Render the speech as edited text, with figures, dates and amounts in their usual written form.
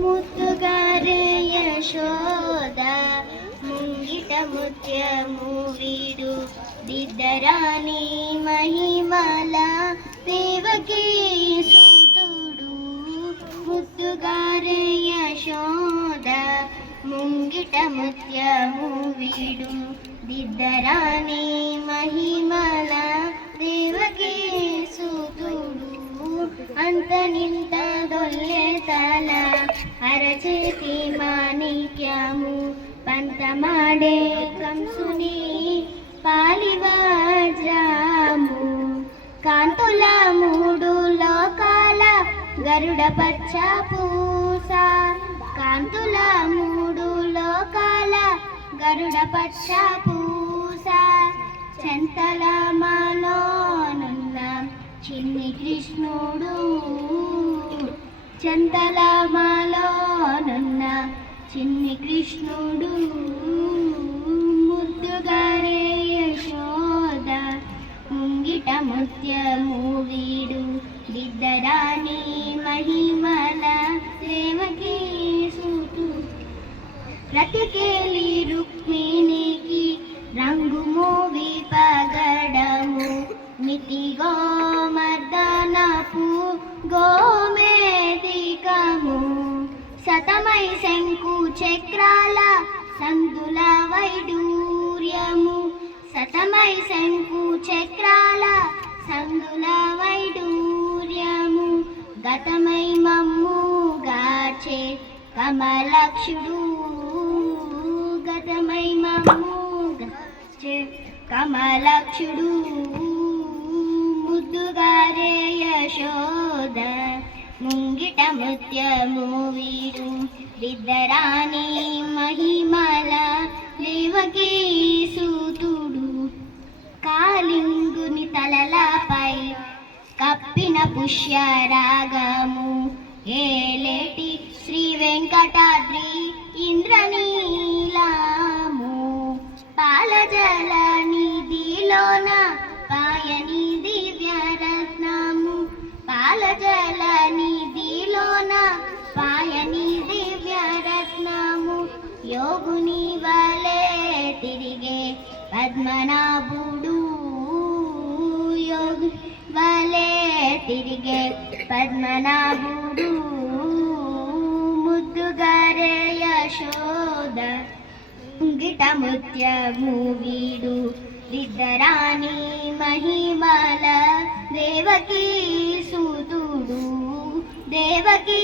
ముద్దుగారే యశోద ముంగిట ముత్యము వీడు దిద్దరాని మహిమల దేవకీ సూతుడు. ముద్దుగారే యశోద ముంగిట ముత్యము వీడు దిద్దరాని మహిమల దేవకీ సూతుడు. అంతనింత దొల్లె తల అరచేతి మాణిక్యము పంతమాడే కంసుని పాలివజ్రము. కాంతుల మూడు లోకాల గరుడ పచ్చ పూస. కాంతుల మూడు లోకాల గరుడ పచ్చ పూస. చెంతల మాలోనున్న చిన్ని కృష్ణుడు. చెంతల మాలోనున్న చిన్ని కృష్ణుడు. ముద్దుగారే యశోద ముంగిట ముత్యము వీడు దిద్దరాని మహిమల దేవకీ సూతుడు. రతికేలి రుక్మిణికి రంగు మూవి పగడము మితి గోమర్దనపు గోమేదికము. శతమై శంకు చక్రాల సందుల వైడూర్యము. శతమై శంకు చక్రాల సందుల వైడూర్యము. గతమై మమ్ము గాచే కమలక్షుడు. గతమై మమ్ము గాచే కమలక్షుడు. ముద్దుగారే యశోద ముంగిట ముత్యము వీడు దిద్దరాని మహిమల దేవకీ సూతుడు. కాళింగుని తలలపై కప్పిన పుష్యరాగము ఏలేటి శ్రీ వెంకటాద్రి ఇంద్రనీలము. పాలజల నిధిలోన పాయని దివ్యరత్నము. పాలజల నిధిలోన పాయని దివ్యరత్నము. యోగుని వలె తిరిగే పద్మనాభుడు. యోగి వలె తిరిగే పద్మనాభుడు. ముద్దుగారే యశోద ముంగిట ముత్యము వీడు దిద్దరాని మహిమల దేవకీ సూతుడు. దేవకీ